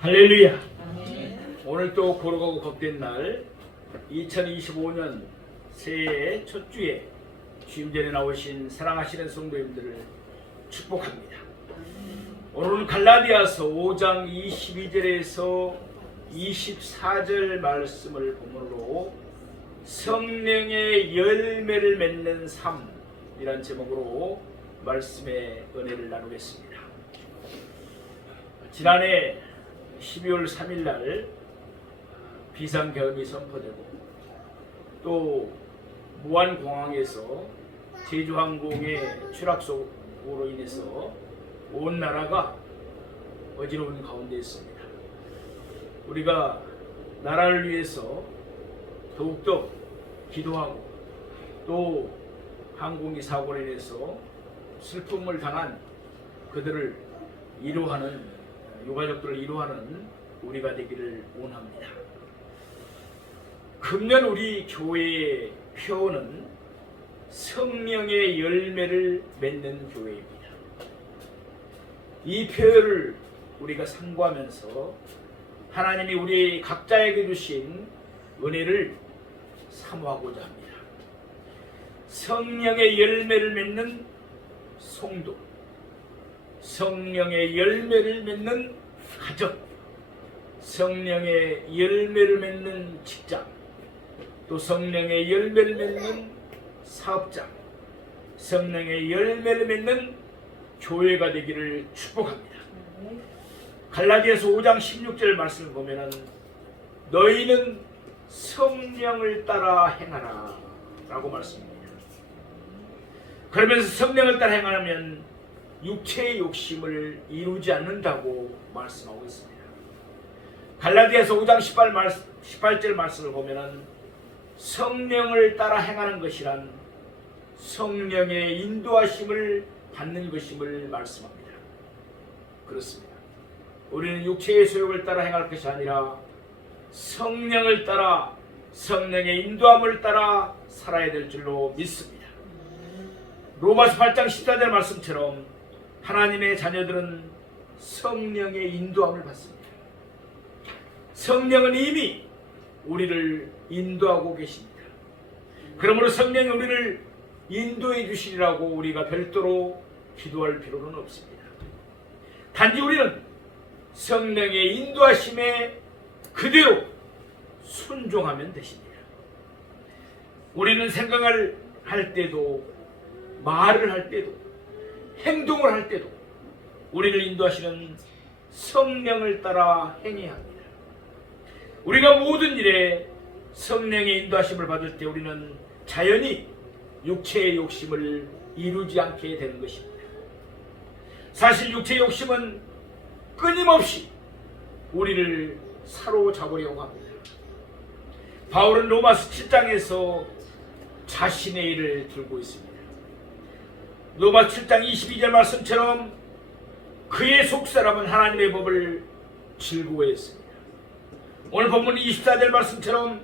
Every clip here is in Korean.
할렐루야. 오늘 또 고르고 겁된 날 2025년 새해 첫 주에 주임 전에 나오신 사랑하시는 성도님들을 축복합니다. 오늘은 갈라디아서 5장 22절에서 24절 말씀을 본문으로 성령의 열매를 맺는 삶이란 제목으로 말씀의 은혜를 나누겠습니다. 지난해 12월 3일 날 비상계엄이 선포되고 또 무안공항에서 제주항공의 추락사고로 인해서 온 나라가 어지러운 가운데 있습니다. 우리가 나라를 위해서 더욱더 기도하고 또 항공기 사고로 인해서 슬픔을 당한 그들을 위로하는 유가족들을 위로하는 우리가 되기를 원합니다. 금년 우리 교회의 표어는 성령의 열매를 맺는 교회입니다. 이 표어를 우리가 상고하면서 하나님이 우리 각자에게 주신 은혜를 사모하고자 합니다. 성령의 열매를 맺는 성도, 성령의 열매를 맺는 가정, 성령의 열매를 맺는 직장, 또 성령의 열매를 맺는 사업장, 성령의 열매를 맺는 교회가 되기를 축복합니다. 갈라디아서 5장 16절 말씀을 보면은 너희는 성령을 따라 행하라 라고 말씀합니다. 그러면서 성령을 따라 행하면 육체의 욕심을 이루지 않는다고 말씀하고 있습니다. 갈라디아서 5장 18 말, 18절 말씀을 보면은 성령을 따라 행하는 것이란 성령의 인도하심을 받는 것임을 말씀합니다. 그렇습니다. 우리는 육체의 소욕을 따라 행할 것이 아니라 성령을 따라 성령의 인도함을 따라 살아야 될 줄로 믿습니다. 로마서 8장 14절 말씀처럼 하나님의 자녀들은 성령의 인도함을 받습니다. 성령은 이미 우리를 인도하고 계십니다. 그러므로 성령이 우리를 인도해 주시리라고 우리가 별도로 기도할 필요는 없습니다. 단지 우리는 성령의 인도하심에 그대로 순종하면 되십니다. 우리는 생각을 할 때도 말을 할 때도 행동을 할 때도 우리를 인도하시는 성령을 따라 행해야 합니다. 우리가 모든 일에 성령의 인도하심을 받을 때 우리는 자연히 육체의 욕심을 이루지 않게 되는 것입니다. 사실 육체의 욕심은 끊임없이 우리를 사로잡으려고 합니다. 바울은 로마서 7장에서 자신의 일을 들고 있습니다. 로마 7장 22절 말씀처럼 그의 속사람은 하나님의 법을 즐거워했습니다. 오늘 본문 24절 말씀처럼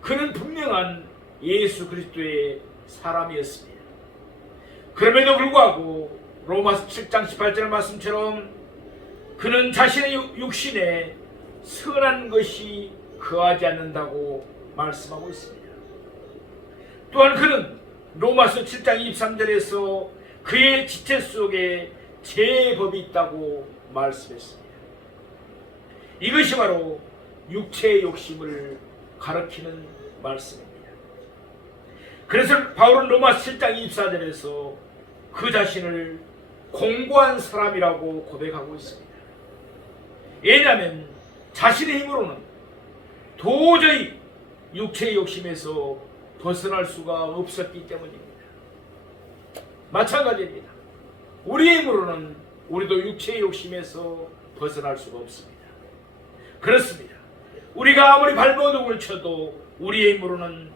그는 분명한 예수 그리스도의 사람이었습니다. 그럼에도 불구하고 로마서 7장 18절 말씀처럼 그는 자신의 육신에 선한 것이 거하지 않는다고 말씀하고 있습니다. 또한 그는 로마서 7장 23절에서 그의 지체 속에 제법이 있다고 말씀했습니다. 이것이 바로 육체의 욕심을 가르키는 말씀입니다. 그래서 바울은 로마서 7장 24절에서 그 자신을 공고한 사람이라고 고백하고 있습니다. 왜냐하면 자신의 힘으로는 도저히 육체의 욕심에서 벗어날 수가 없었기 때문입니다. 마찬가지입니다. 우리의 힘으로는 우리도 육체의 욕심에서 벗어날 수가 없습니다. 그렇습니다. 우리가 아무리 발버둥을 쳐도 우리의 힘으로는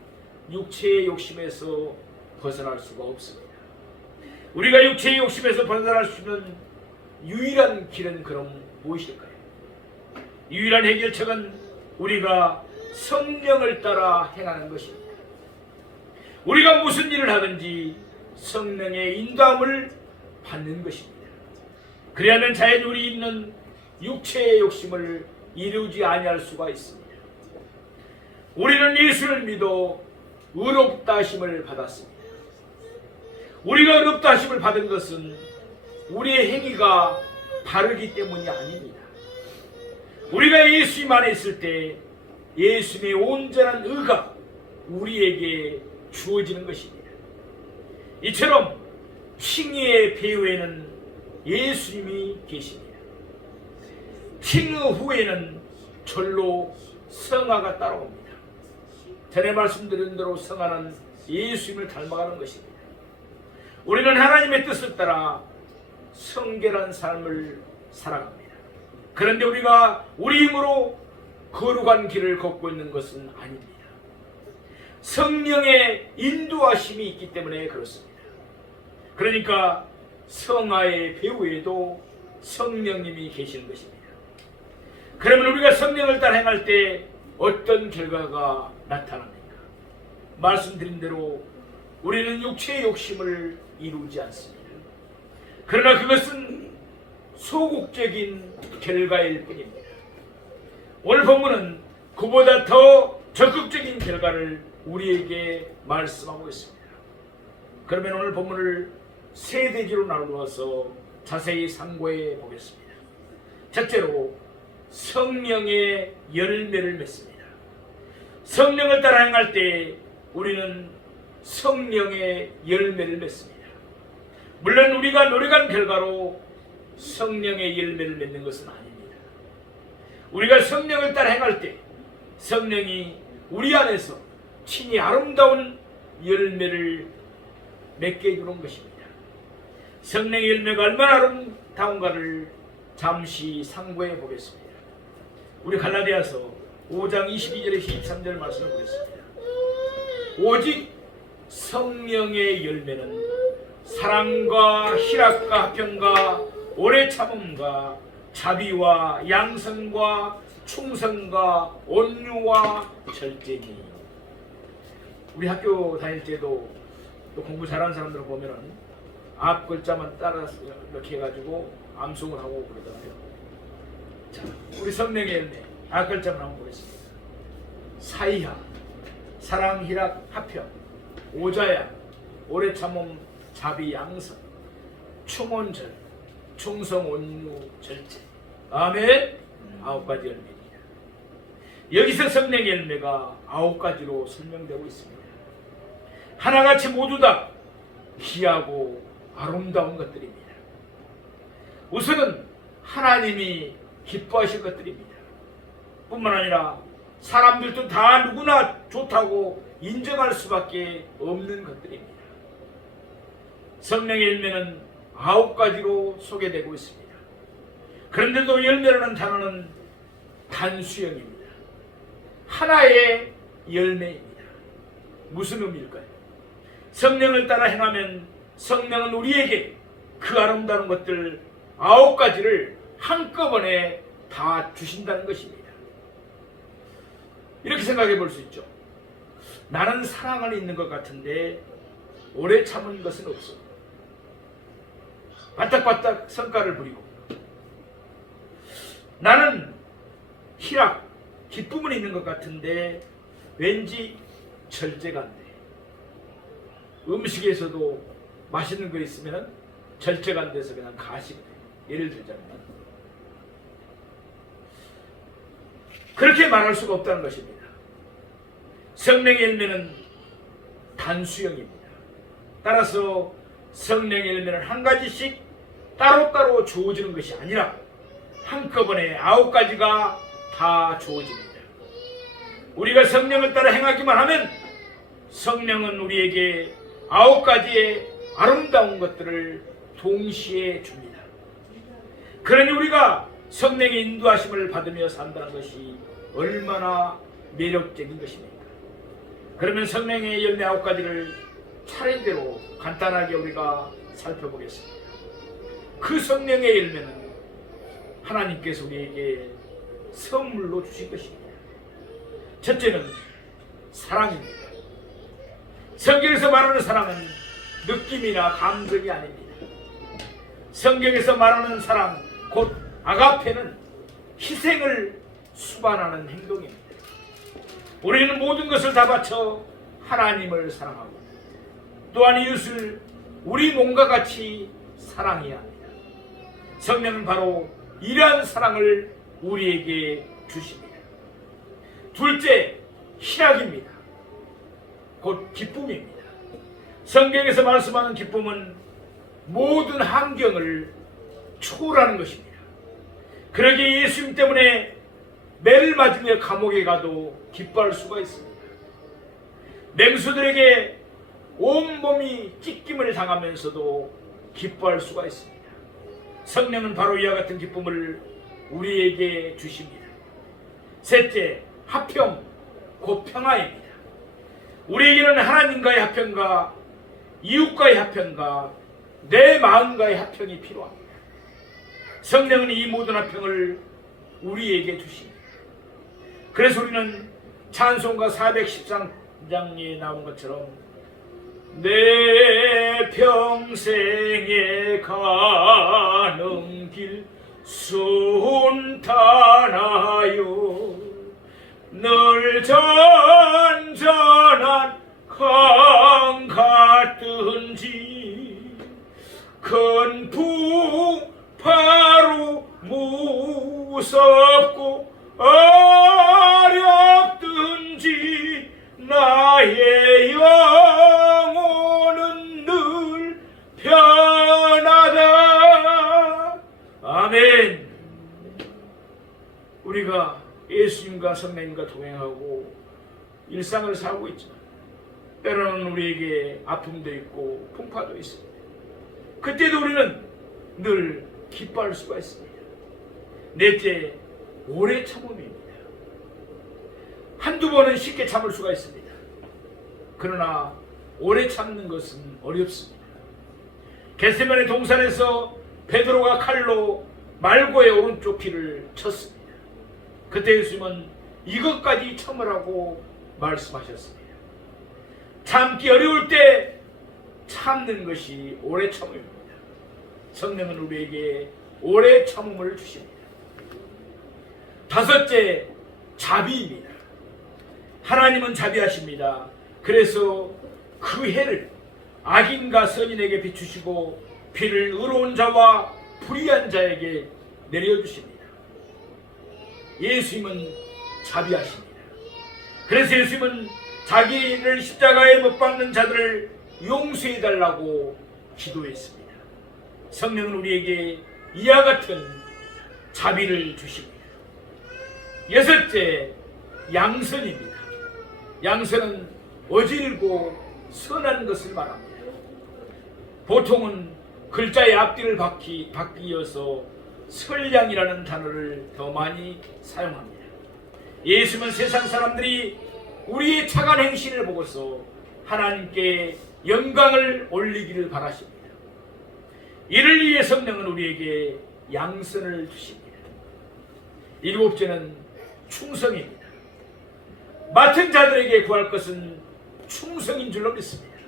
육체의 욕심에서 벗어날 수가 없습니다. 우리가 육체의 욕심에서 벗어날 수 있는 유일한 길은 그럼 무엇일까요? 유일한 해결책은 우리가 성령을 따라 행하는 것입니다. 우리가 무슨 일을 하든지 성령의 인도함을 받는 것입니다. 그래야만 자연히 우리 있는 육체의 욕심을 이루지 아니할 수가 있습니다. 우리는 예수를 믿어 의롭다 하심을 받았습니다. 우리가 의롭다 하심을 받은 것은 우리의 행위가 바르기 때문이 아닙니다. 우리가 예수님 안에 있을 때 예수님의 온전한 의가 우리에게 주어지는 것입니다. 이처럼 칭의의 배후에는 예수님이 계십니다. 칭의 후에는 절로 성화가 따라옵니다. 전에 말씀드린 대로 성화는 예수님을 닮아가는 것입니다. 우리는 하나님의 뜻을 따라 성결한 삶을 살아갑니다. 그런데 우리가 우리 힘으로 거룩한 길을 걷고 있는 것은 아닙니다. 성령의 인도하심이 있기 때문에 그렇습니다. 그러니까 성화의 배후에도 성령님이 계시는 것입니다. 그러면 우리가 성령을 따라 행할 때 어떤 결과가 나타납니까? 말씀드린 대로 우리는 육체의 욕심을 이루지 않습니다. 그러나 그것은 소극적인 결과일 뿐입니다. 오늘 본문은 그보다 더 적극적인 결과를 우리에게 말씀하고 있습니다. 그러면 오늘 본문을 세 대지로 나누어서 자세히 상고해 보겠습니다. 첫째로 성령의 열매를 맺습니다. 성령을 따라 행할 때 우리는 성령의 열매를 맺습니다. 물론 우리가 노력한 결과로 성령의 열매를 맺는 것은 아닙니다. 우리가 성령을 따라 행할 때 성령이 우리 안에서 친히 아름다운 열매를 맺게 해주는 것입니다. 성령의 열매가 얼마나 아름다운가를 잠시 상고해 보겠습니다. 우리 갈라디아서 5장 22절에 23절 말씀을 보겠습니다. 오직 성령의 열매는 사랑과 희락과 화평과 오래 참음과 자비와 양선과 충성과 온유와 절제니 우리 학교 다닐 때도 또 공부 잘하는 사람들 을 보면은 앞 글자만 따라서 이렇게 해가지고 암송을 하고 그러잖아요. 자, 우리 성령의 열매 앞 글자만 한번 보겠습니다. 사이하, 사랑, 희락, 화평, 오자야, 오래 참음, 자비, 양선, 충원절, 충성, 온유, 절제. 아멘. 아홉 가지 열매입니다. 여기서 성령의 열매가 아홉 가지로 설명되고 있습니다. 하나같이 모두 다 귀하고 아름다운 것들입니다. 우선은 하나님이 기뻐하실 것들입니다. 뿐만 아니라 사람들도 다 누구나 좋다고 인정할 수밖에 없는 것들입니다. 성령의 열매는 아홉 가지로 소개되고 있습니다. 그런데도 열매라는 단어는 단수형입니다. 하나의 열매입니다. 무슨 의미일까요? 성령을 따라 행하면 성령은 우리에게 그 아름다운 것들 아홉 가지를 한꺼번에 다 주신다는 것입니다. 이렇게 생각해 볼 수 있죠. 나는 사랑을 있는 것 같은데 오래 참은 것은 없어. 바닥바닥 성과를 부리고 나는 희락, 기쁨은 있는 것 같은데 왠지 절제가 안 돼. 음식에서도 맛있는 거 있으면 절제가 안 돼서 그냥 가식 돼. 예를 들자면 그렇게 말할 수가 없다는 것입니다. 성령의 열매는 단수형입니다. 따라서 성령의 열매는 한 가지씩 따로따로 주어지는 것이 아니라 한꺼번에 아홉 가지가 다 주어집니다. 우리가 성령을 따라 행하기만 하면 성령은 우리에게 아홉 가지의 아름다운 것들을 동시에 줍니다. 그러니 우리가 성령의 인도하심을 받으며 산다는 것이 얼마나 매력적인 것입니까? 그러면 성령의 열매 아홉 가지를 차례대로 간단하게 우리가 살펴보겠습니다. 그 성령의 열매는 하나님께서 우리에게 선물로 주신 것입니다. 첫째는 사랑입니다. 성경에서 말하는 사랑은 느낌이나 감정이 아닙니다. 성경에서 말하는 사랑, 곧 아가페는 희생을 수반하는 행동입니다. 우리는 모든 것을 다 바쳐 하나님을 사랑하고 또한 이웃을 우리 몸과 같이 사랑해야 합니다. 성령은 바로 이러한 사랑을 우리에게 주십니다. 둘째, 희락입니다. 곧 기쁨입니다. 성경에서 말씀하는 기쁨은 모든 환경을 초월하는 것입니다. 그러기에 예수님 때문에 매를 맞으며 감옥에 가도 기뻐할 수가 있습니다. 맹수들에게 온몸이 찢김을 당하면서도 기뻐할 수가 있습니다. 성령은 바로 이와 같은 기쁨을 우리에게 주십니다. 셋째, 합평, 곧 평화입니다. 우리에게는 하나님과의 합평과 이웃과의 합평과 내 마음과의 합평이 필요합니다. 성령은 이 모든 합평을 우리에게 주십니다. 그래서 우리는 찬송가 413장에 나온 것처럼 내 평생에 가는 길 순탄하여 늘 전전한 강 같든지 큰 풍파로 무섭고 어렵든지 나의 영혼은 늘 편하다. 아멘. 우리가 예수님과 성령님과 동행하고 일상을 살고 있지만 때로는 우리에게 아픔도 있고 풍파도 있습니다. 그때도 우리는 늘 기뻐할 수가 있습니다. 넷째, 오래 참음입니다. 한두 번은 쉽게 참을 수가 있습니다. 그러나 오래 참는 것은 어렵습니다. 겟세만의 동산에서 베드로가 칼로 말고의 오른쪽 귀를 쳤습니다. 그때 예수님은 이것까지 참으라고 말씀하셨습니다. 참기 어려울 때 참는 것이 오래 참음입니다. 성령은 우리에게 오래 참음을 주십니다. 다섯째, 자비입니다. 하나님은 자비하십니다. 그래서 그 해를 악인과 선인에게 비추시고 비를 의로운 자와 불의한 자에게 내려주십니다. 예수님은 자비하십니다. 그래서 예수님은 자기를 십자가에 못 박는 자들을 용서해 달라고 기도했습니다. 성령은 우리에게 이와 같은 자비를 주십니다. 여섯째, 양선입니다. 양선은 어질고 선한 것을 말합니다. 보통은 글자의 앞뒤를 바퀴, 바뀌어서 설량이라는 단어를 더 많이 사용합니다. 예수는 세상 사람들이 우리의 착한 행실을 보고서 하나님께 영광을 올리기를 바라십니다. 이를 위해 성령은 우리에게 양선을 주십니다. 일곱째는 충성입니다. 맡은 자들에게 구할 것은 충성인 줄로 믿습니다.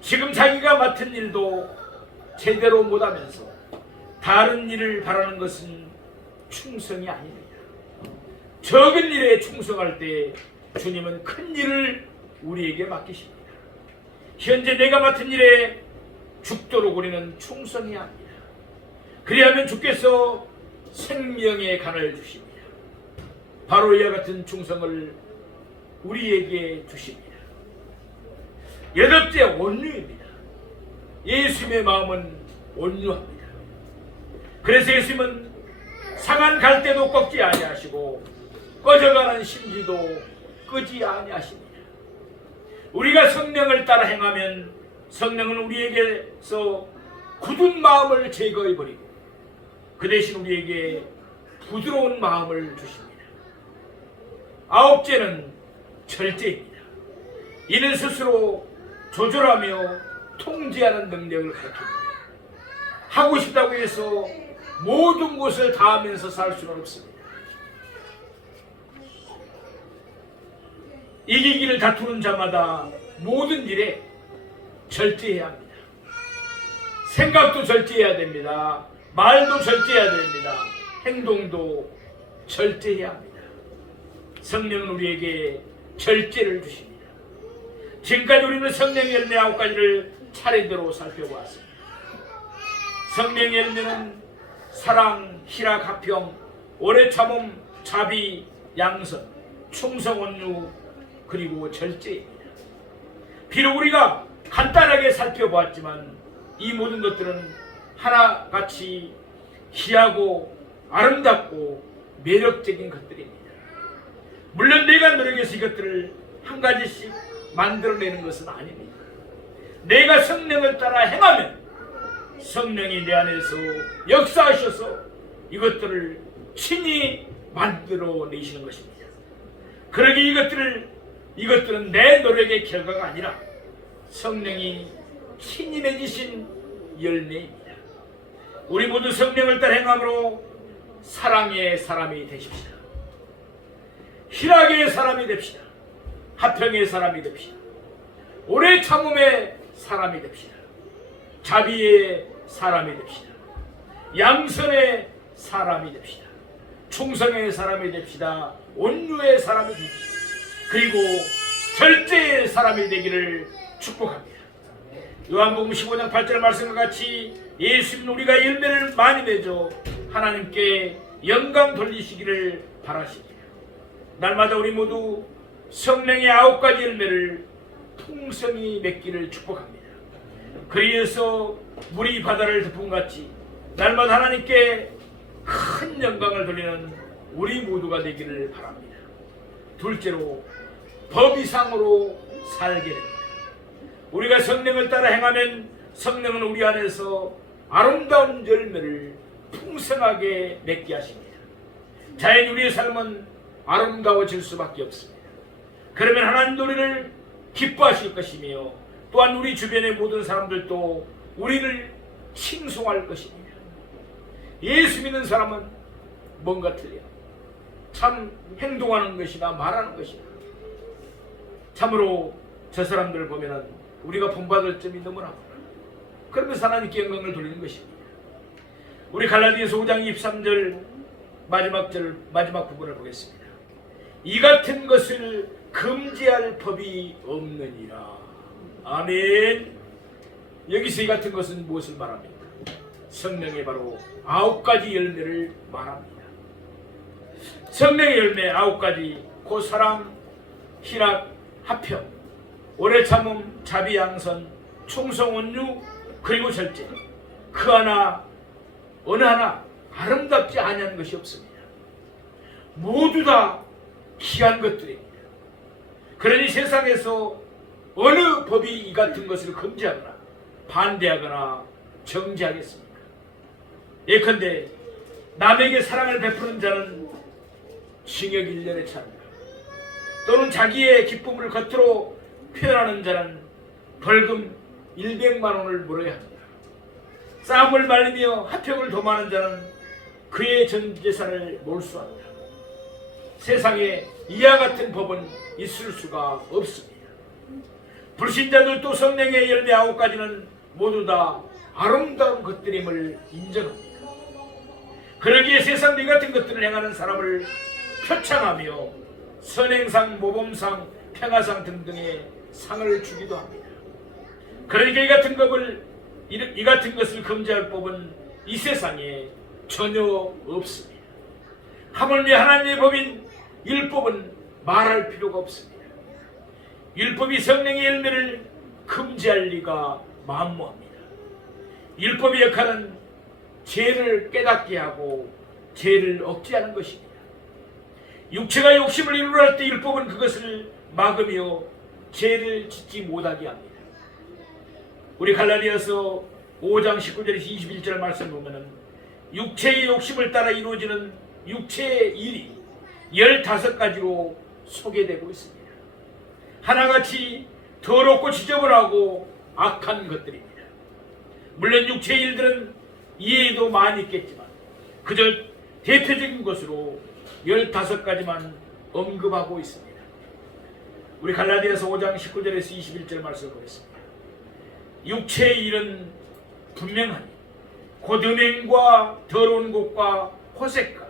지금 자기가 맡은 일도 제대로 못하면서 다른 일을 바라는 것은 충성이 아닙니다. 적은 일에 충성할 때 주님은 큰 일을 우리에게 맡기십니다. 현재 내가 맡은 일에 죽도록 우리는 충성해야 합니다. 그리하면 주께서 생명의 간을 주십니다. 바로 이와 같은 충성을 우리에게 주십니다. 여덟째 온유입니다. 예수님의 마음은 온유합니다. 그래서 예수님은 상한 갈대도 꺾지 아니하시고 꺼져가는 심지도 끄지 아니하십니다. 우리가 성령을 따라 행하면 성령은 우리에게서 굳은 마음을 제거해 버리고 그 대신 우리에게 부드러운 마음을 주십니다. 아홉째는 절제입니다. 이는 스스로 조절하며 통제하는 능력을 가르칩니다. 하고 싶다고 해서 모든 것을 다 하면서 살 수는 없습니다. 이기기를 다투는 자마다 모든 일에 절제해야 합니다. 생각도 절제해야 됩니다. 말도 절제해야 됩니다. 행동도 절제해야 합니다. 성령은 우리에게 절제를 주십니다. 지금까지 우리는 성령의 열매 아홉 가지를 차례대로 살펴보았습니다. 성령의 열매는 사랑, 희락, 합평, 오래 참음, 자비, 양선, 충성, 온유, 그리고 절제입니다. 비록 우리가 간단하게 살펴보았지만 이 모든 것들은 하나같이 희하고 아름답고 매력적인 것들입니다. 물론 내가 노력해서 이것들을 한 가지씩 만들어내는 것은 아닙니다. 내가 성령을 따라 행하면 성령이 내 안에서 역사하셔서 이것들을 친히 만들어 내시는 것입니다. 그러기 이것들을 이것들은 내 노력의 결과가 아니라 성령이 친히 맺으신 열매입니다. 우리 모두 성령을 따라 행함으로 사랑의 사람이 되십시다. 희락의 사람이 됩시다. 화평의 사람이 됩시다. 오래 참음의 사람이 됩시다. 자비의 사람이 됩시다. 양선의 사람이 됩시다. 충성의 사람이 됩시다. 온유의 사람이 됩시다. 그리고 절제의 사람이 되기를 축복합니다. 요한복음 15장 8절 말씀과 같이 예수님 우리가 열매를 많이 맺어 하나님께 영광 돌리시기를 바라십니다. 날마다 우리 모두 성령의 아홉 가지 열매를 풍성히 맺기를 축복합니다. 그리해서 물이 바다를 덮음같이 날마다 하나님께 큰 영광을 돌리는 우리 모두가 되기를 바랍니다. 둘째로 법 이상으로 살게 됩니다. 우리가 성령을 따라 행하면 성령은 우리 안에서 아름다운 열매를 풍성하게 맺게 하십니다. 자연 우리의 삶은 아름다워질 수밖에 없습니다. 그러면 하나님도 우리를 기뻐하실 것이며 또한 우리 주변의 모든 사람들도 우리를 칭송할 것입니다. 예수 믿는 사람은 뭔가 틀려. 참 행동하는 것이나 말하는 것이나 참으로 저 사람들을 보면은 우리가 본받을 점이 너무나 많아. 그러면서 하나님께 영광을 돌리는 것입니다. 우리 갈라디아서 5장 23절 마지막 절 마지막 부분을 보겠습니다. 이 같은 것을 금지할 법이 없느니라. 아멘. 여기서 이 같은 것은 무엇을 말합니까? 성령의 바로 아홉 가지 열매를 말합니다. 성령의 열매 아홉 가지 고 사랑, 희락, 합평, 오래 참음, 자비, 양선, 충성, 온유, 그리고 절제. 그 하나 어느 하나 아름답지 아니한 것이 없습니다. 모두 다 귀한 것들입니다. 그러니 세상에서 어느 법이 이 같은 것을 금지하거나 반대하거나 정지하겠습니까? 예컨대 남에게 사랑을 베푸는 자는 징역 1년의 차입니다. 또는 자기의 기쁨을 겉으로 표현하는 자는 벌금 100만 원을 물어야 합니다. 싸움을 말리며 하평을 도모하는 자는 그의 전 재산을 몰수합니다. 세상에 이와 같은 법은 있을 수가 없습니다. 불신자들도 성령의 열매 아홉 가지는 모두 다 아름다운 것들임을 인정합니다. 그러기에 세상 이 같은 것들을 행하는 사람을 표창하며 선행상, 모범상, 평화상 등등의 상을 주기도 합니다. 그러니까 이 같은 이, 이 같은 것을 금지할 법은 이 세상에 전혀 없습니다. 하물며 하나님의 법인 율법은 말할 필요가 없습니다. 율법이 성령의 열매를 금지할 리가 만무합니다. 율법의 역할은 죄를 깨닫게 하고 죄를 억제하는 것입니다. 육체가 욕심을 이루려 할때 율법은 그것을 막으며 죄를 짓지 못하게 합니다. 우리 갈라디아서 5장 19절에서 21절 말씀 보면은 육체의 욕심을 따라 이루어지는 육체의 일이 15가지로 소개되고 있습니다. 하나같이 더럽고 지저분하고 악한 것들입니다. 물론 육체의 일들은 이해도 많이 있겠지만 그저 대표적인 것으로 15가지만 언급하고 있습니다. 우리 갈라디아서 5장 19절에서 21절 말씀을 보겠습니다. 육체의 일은 분명하니 곧 음행과 더러운 것과 호색과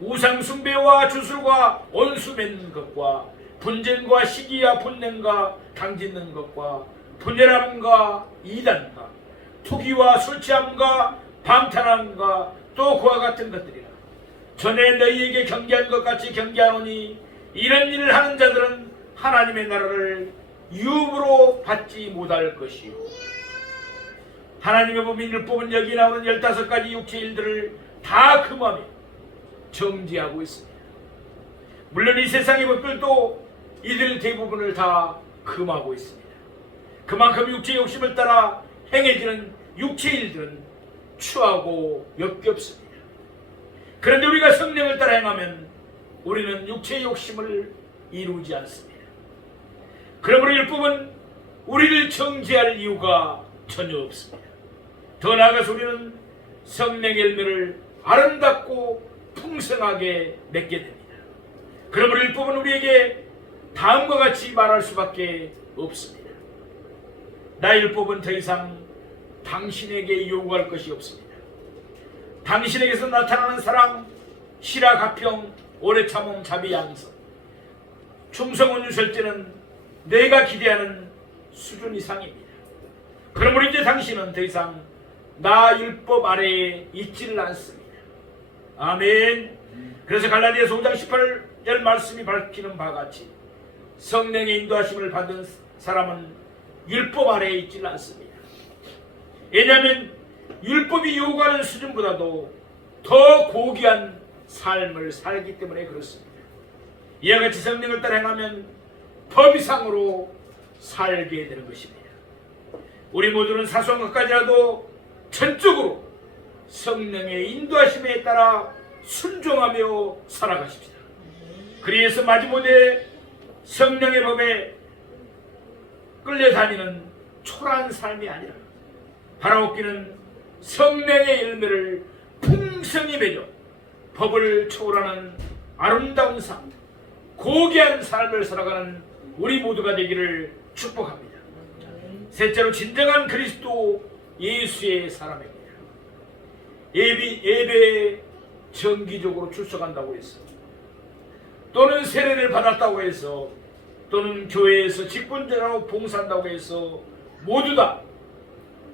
우상 숭배와 주술과 원수 맺는 것과 분쟁과 시기와 분냉과 당짓는 것과 분열함과 이단과 투기와 술 취함과 방탄함과 또 그와 같은 것들이라 전에 너희에게 경계한 것 같이 경계하노니 이런 일을 하는 자들은 하나님의 나라를 유업으로 받지 못할 것이요 하나님의 법인을 뽑은 여기 나오는 열다섯 가지 육체 일들을 다 금하며 정지하고 있습니다. 물론 이 세상의 법들도 이들 대부분을 다 금하고 있습니다. 그만큼 육체 욕심을 따라 행해지는 육체 일들은 추하고 역겹습니다. 그런데 우리가 성령을 따라 행하면 우리는 육체의 욕심을 이루지 않습니다. 그러므로 율법은 우리를 정지할 이유가 전혀 없습니다. 더 나아가서 우리는 성령의 열매를 아름답고 풍성하게 맺게 됩니다. 그러므로 율법은 우리에게 다음과 같이 말할 수밖에 없습니다. 나 율법은 더 이상 당신에게 요구할 것이 없습니다. 당신에게서 나타나는 사랑, 실화 가평, 오래 참음, 자비 양성, 충성은 유설제는 내가 기대하는 수준 이상입니다. 그러므로 이제 당신은 더 이상 나 율법 아래에 있지를 않습니다. 아멘. 그래서 갈라디아서 5장 18절 말씀이 밝히는 바와 같이 성령의 인도하심을 받은 사람은 율법 아래에 있지를 않습니다. 왜냐하면 율법이 요구하는 수준보다도 더 고귀한 삶을 살기 때문에 그렇습니다. 이와 같이 성령을 따라 행하면 법 이상으로 살게 되는 것입니다. 우리 모두는 사소한 것까지라도 전적으로 성령의 인도하심에 따라 순종하며 살아가십시다. 그리해서 마지못해 성령의 법에 끌려다니는 초라한 삶이 아니라 바라옵기는 성령의 열매를 풍성히 맺어 법을 초월하는 아름다운 삶, 고귀한 삶을 살아가는 우리 모두가 되기를 축복합니다. 셋째로 진정한 그리스도 예수의 사람입니다. 예비, 예배에 정기적으로 출석한다고 해서 또는 세례를 받았다고 해서 또는 교회에서 직분자로 봉사한다고 해서 모두 다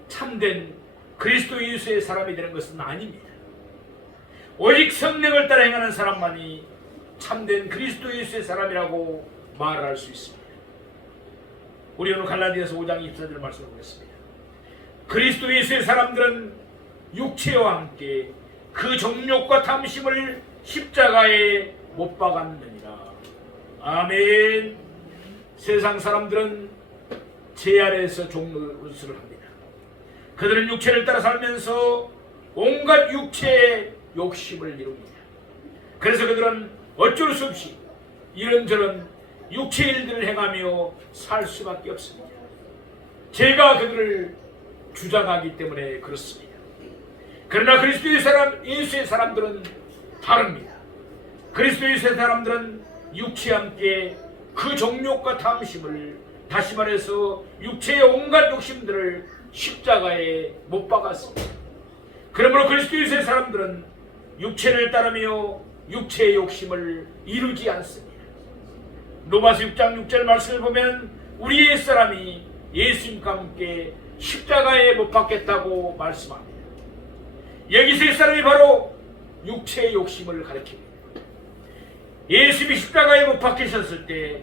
참된 그리스도 예수의 사람이 되는 것은 아닙니다. 오직 성령을 따라 행하는 사람만이 참된 그리스도 예수의 사람이라고 말할 수 있습니다. 우리 오늘 갈라디아서 5장 24절 말씀을 보겠습니다. 그리스도 예수의 사람들은 육체와 함께 그 정욕과 탐심을 십자가에 못 박았느니라. 아멘. 세상 사람들은 제 아래에서 종노릇을 합니다. 그들은 육체를 따라 살면서 온갖 육체의 욕심을 이룹니다. 그래서 그들은 어쩔 수 없이 이런저런 육체 일들을 행하며 살 수밖에 없습니다. 제가 그들을 주장하기 때문에 그렇습니다. 그러나 그리스도의 사람, 예수의 사람들은 다릅니다. 그리스도의 사람들은 육체와 함께 그 정욕과 탐심을 다시 말해서 육체의 온갖 욕심들을 십자가에 못 박았습니다. 그러므로 그리스도의 사람들은 육체를 따르며 육체의 욕심을 이루지 않습니다. 로마서 6장 6절 말씀을 보면 우리 옛사람이 예수님과 함께 십자가에 못 박겠다고 말씀합니다. 여기서 옛사람이 바로 육체의 욕심을 가리킵니다. 예수님이 십자가에 못 박히셨을 때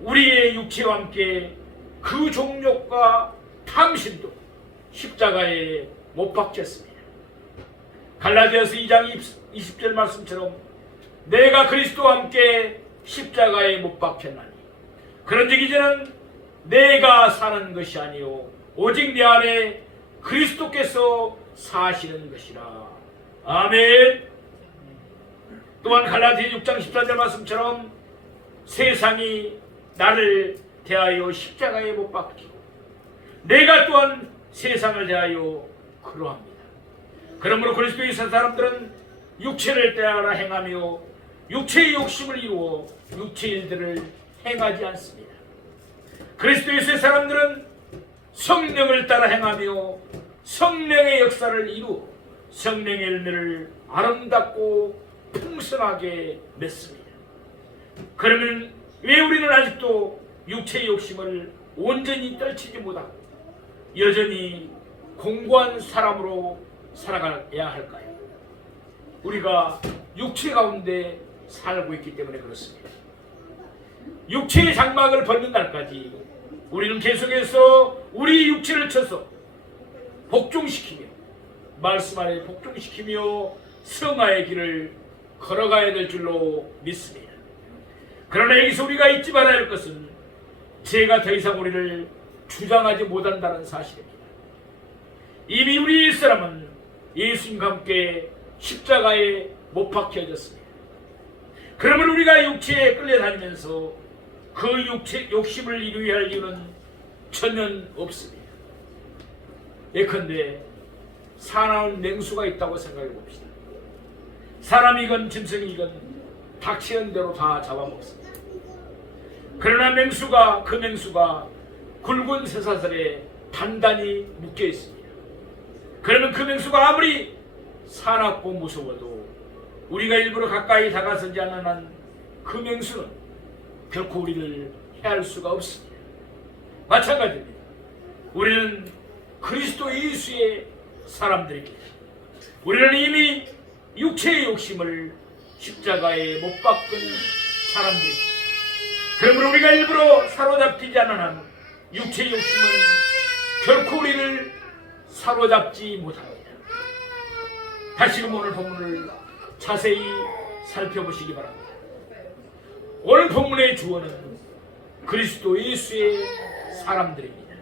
우리의 육체와 함께 그 종욕과 탐심도 십자가에 못 박혔습니다. 갈라디아서 2장 20절 말씀처럼 내가 그리스도와 함께 십자가에 못 박혔나니 그런즉 이제는 내가 사는 것이 아니요 오직 내 안에 그리스도께서 사시는 것이라 아멘 또한 갈라디아 6장 14절 말씀처럼 세상이 나를 대하여 십자가에 못 박히고 내가 또한 세상을 대하여 그러합니다. 그러므로 그리스도의 사람들은 육체를 따라 행하며 육체의 욕심을 이루어 육체 일들을 행하지 않습니다. 그리스도의 사람들은 성령을 따라 행하며 성령의 역사를 이루어 성령의 열매를 아름답고 풍성하게 맺습니다. 그러면 왜 우리는 아직도 육체의 욕심을 온전히 떨치지 못하고 여전히 공고한 사람으로 살아가야 할까요? 우리가 육체 가운데 살고 있기 때문에 그렇습니다. 육체의 장막을 벗는 날까지 우리는 계속해서 우리 육체를 쳐서 복종시키며 말씀 안에 복종시키며 성화의 길을 걸어가야 될 줄로 믿습니다. 그러나 여기서 우리가 잊지 말아야 할 것은 죄가 더 이상 우리를 주장하지 못한다는 사실입니다. 이미 우리 옛사람은 예수님과 함께 십자가에 못 박혀졌습니다. 그러면 우리가 육체에 끌려다니면서 그 육체 욕심을 이루어야 할 이유는 전혀 없습니다. 예컨대 사나운 맹수가 있다고 생각해 봅시다. 사람이건 짐승이건 닥치는 대로 다 잡아먹습니다. 그러나 맹수가 그 맹수가 굵은 쇠사슬에 단단히 묶여 있습니다. 그러면 그 맹수가 아무리 사납고 무서워도 우리가 일부러 가까이 다가서지 않는 한 그 맹수는 결코 우리를 해할 수가 없습니다. 마찬가지입니다. 우리는 그리스도 예수의 사람들입니다. 우리는 이미 육체의 욕심을 십자가에 못 박은 사람들입니다. 그러므로 우리가 일부러 사로잡히지 않는 한 육체의 욕심은 결코 우리를 사로잡지 못합니다. 다시금 오늘 본문을 자세히 살펴보시기 바랍니다. 오늘 본문의 주어는 그리스도 예수의 사람들입니다.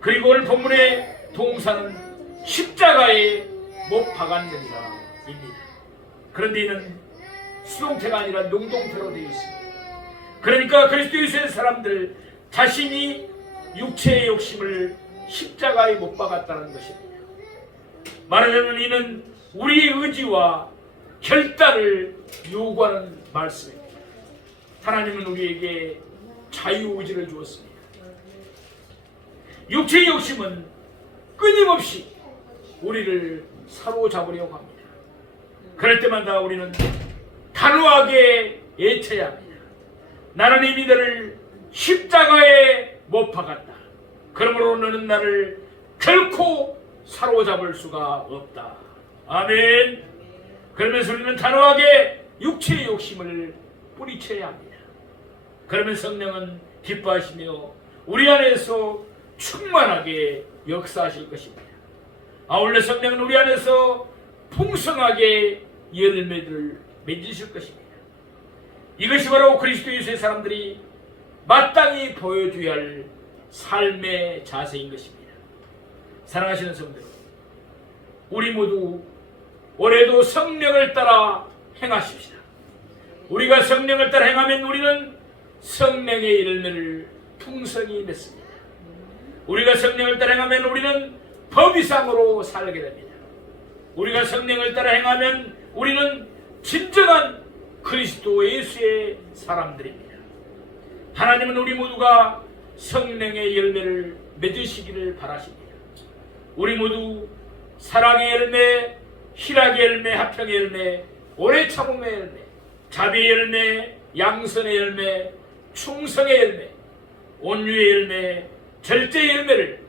그리고 오늘 본문의 동사는 십자가에 못 박았느니라 입니다. 그런데 이는 수동태가 아니라 능동태로 되어 있습니다. 그러니까 그리스도 예수의 사람들 자신이 육체의 욕심을 십자가에 못 박았다는 것입니다. 말하자면 이는 우리의 의지와 결단을 요구하는 말씀입니다. 하나님은 우리에게 자유의지를 주었습니다. 육체의 욕심은 끊임없이 우리를 사로잡으려고 합니다. 그럴 때마다 우리는 단호하게 애쳐야 합니다. 나는 이미 너를 십자가에 못 박았다. 그러므로 너는 나를 결코 사로잡을 수가 없다. 아멘. 그러면서 우리는 단호하게 육체의 욕심을 뿌리쳐야 합니다. 그러면 성령은 기뻐하시며 우리 안에서 충만하게 역사하실 것입니다. 아울러 성령은 우리 안에서 풍성하게 열매를 맺으실 것입니다. 이것이 바로 그리스도 예수의 사람들이 마땅히 보여줘야 할 삶의 자세인 것입니다. 사랑하시는 여러분, 우리 모두 올해도 성령을 따라 행하십시다. 우리가 성령을 따라 행하면 우리는 성령의 열매를 풍성히 맺습니다. 우리가 성령을 따라 행하면 우리는 법이상으로 살게 됩니다. 우리가 성령을 따라 행하면 우리는 진정한 그리스도 예수의 사람들입니다. 하나님은 우리 모두가 성령의 열매를 맺으시기를 바라십니다. 우리 모두 사랑의 열매, 희락의 열매, 합평의 열매, 오래 참음의 열매, 자비의 열매, 양선의 열매, 충성의 열매, 온유의 열매, 절제의 열매를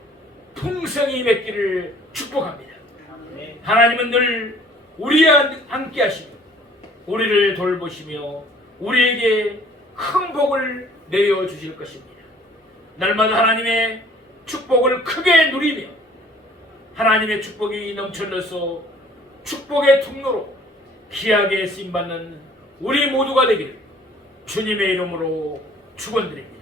풍성히 맺기를 축복합니다. 하나님은 늘 우리와 함께 하시며 우리를 돌보시며 우리에게 큰 복을 내어 주실 것입니다. 날마다 하나님의 축복을 크게 누리며 하나님의 축복이 넘쳐나서 축복의 통로로 귀하게 쓰임 받는 우리 모두가 되기를 주님의 이름으로 축원드립니다.